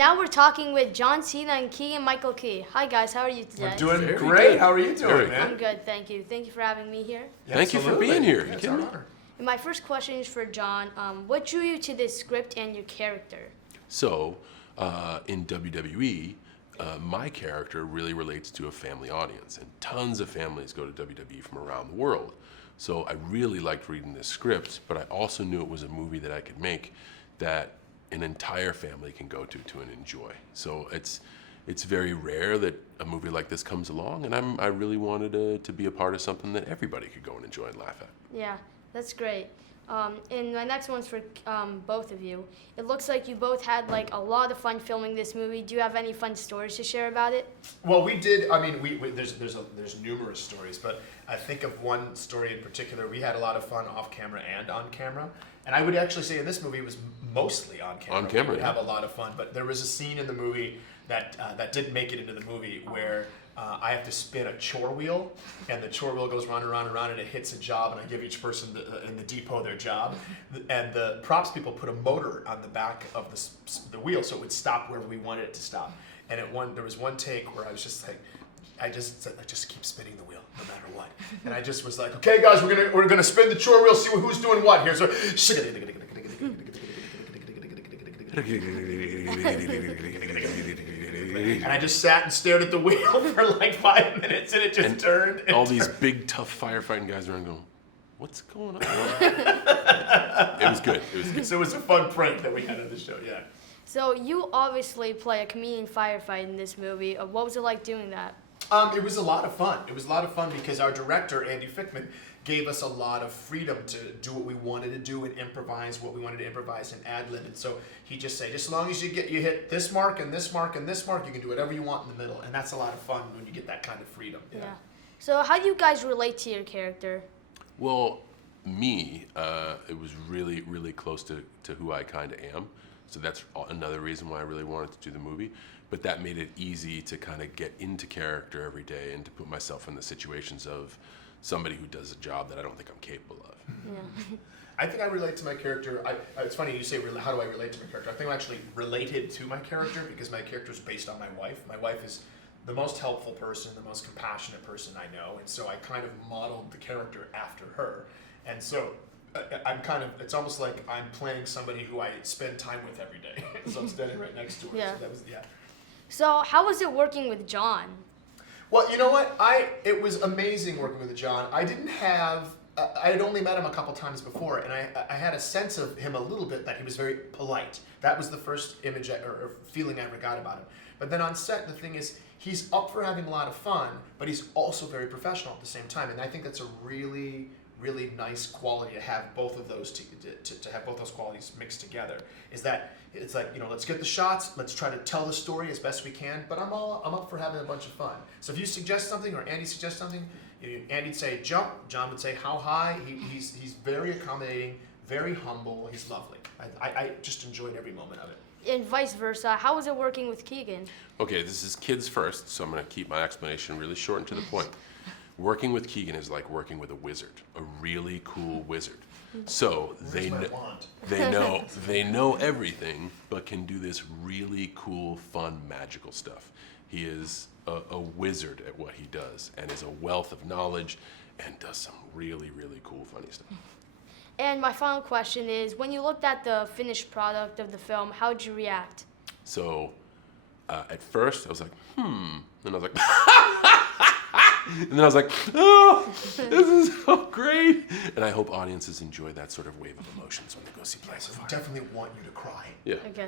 Now we're talking with John Cena and Keegan-Michael Key. Hi guys, how are you today? We're doing Very great. good. How are you doing, Very man? I'm good, thank you. Thank you for having me here. Yeah, Thank you for absolutely. being here. Yeah, You it's kidding our me? honor. And my first question is for John. What drew you to this script and your character? So, in WWE, my character really relates to a family audience, and tons of families go to WWE from around the world. So I really liked reading this script, but I also knew it was a movie that I could make that an entire family can go to and enjoy. So it's very rare that a movie like this comes along, and I really wanted to be a part of something that everybody could go and enjoy and laugh at. Yeah, that's great. And my next one's for both of you. It looks like you both had like a lot of fun filming this movie. Do you have any fun stories to share about it? Well, we did. I mean, there's numerous stories, but I think of one story in particular. We had a lot of fun off camera and on camera, and I would actually say in this movie it was mostly on camera. On camera, we would yeah. have a lot of fun, but there was a scene in the movie that didn't make it into the movie where. I have to spin a chore wheel, and the chore wheel goes round and round and round, and it hits a job, and I give each person in the depot their job. And the props people put a motor on the back of the wheel so it would stop wherever we wanted it to stop. And there was one take where I was just like, I just keep spinning the wheel no matter what. And I just was like, okay guys, we're gonna spin the chore wheel, see who's doing what here. So. And I just sat and stared at the wheel for like 5 minutes, and it just turned. All these big, tough firefighting guys around going, what's going on? It was good. It was good. So it was a fun prank that we had on the show, yeah. So you obviously play a comedian firefighter in this movie. What was it like doing that? It was a lot of fun. It was a lot of fun because our director, Andy Fickman, gave us a lot of freedom to do what we wanted to do and improvise what we wanted to improvise and ad-lib. And so he just said, just as long as you hit this mark and this mark and this mark, you can do whatever you want in the middle. And that's a lot of fun when you get that kind of freedom. Yeah. So how do you guys relate to your character? Well, me, it was really, really close to who I kind of am. So that's another reason why I really wanted to do the movie. But that made it easy to kind of get into character every day and to put myself in the situations of somebody who does a job that I don't think I'm capable of. Yeah. I think I relate to my character. It's funny you say, how do I relate to my character? I think I'm actually related to my character because my character is based on my wife. My wife is the most helpful person, the most compassionate person I know, and so I kind of modeled the character after her. And so it's almost like I'm playing somebody who I spend time with every day. So I'm standing right next to her. Yeah. So that was, yeah. So how was it working with John? Well, you know what? It was amazing working with John. I didn't have, I had only met him a couple times before, and I had a sense of him a little bit that he was very polite. That was the first image or feeling I ever got about him. But then on set, the thing is, he's up for having a lot of fun, but he's also very professional at the same time. And I think that's a really, really nice quality to have both of those to have both those qualities mixed together. Is that it's like, let's get the shots, let's try to tell the story as best we can, but I'm up for having a bunch of fun. So if you suggest something or Andy suggests something, Andy'd say jump, John would say how high. He's very accommodating, very humble. He's lovely. I just enjoyed every moment of it. And vice versa, how was it working with Keegan? Okay, this is kids first, so I'm going to keep my explanation really short and to the point. Working with Keegan is like working with a wizard, a really cool wizard. So they know everything, but can do this really cool, fun, magical stuff. He is a wizard at what he does, and is a wealth of knowledge, and does some really, really cool, funny stuff. And my final question is, when you looked at the finished product of the film, how did you react? So at first I was like, and I was like, and then I was like, oh, this is so great. And I hope audiences enjoy that sort of wave of emotions when they go see Plays of Fire. Definitely want you to cry. Yeah. Okay.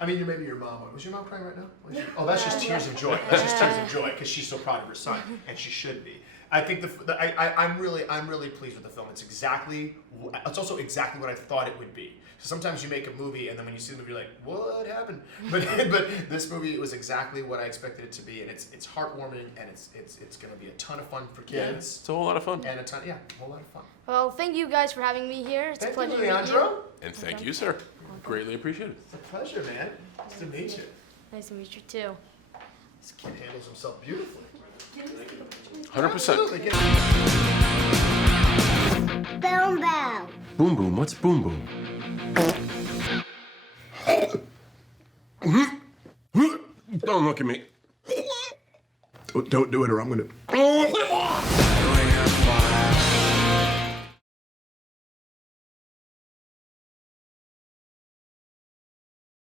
I mean, maybe your mom. Was your mom crying right now? Oh, that's just tears of joy. That's just tears of joy because she's so proud of her son, and she should be. I think I'm really pleased with the film. It's also exactly what I thought it would be. So sometimes you make a movie and then when you see the movie, you're like, what happened? But this movie, it was exactly what I expected it to be, and it's heartwarming, and it's going to be a ton of fun for kids. Yeah, it's a whole lot of fun. And a whole lot of fun. Well, thank you guys for having me here. It's a pleasure to meet you. Leandro. And thank you, sir. Greatly appreciate it. It's a pleasure, man. Nice to meet you. Nice to meet you too. This kid handles himself beautifully. 100%. Absolutely. Boom boom. Boom boom, what's boom boom? Don't look at me. Oh, don't do it or I'm gonna.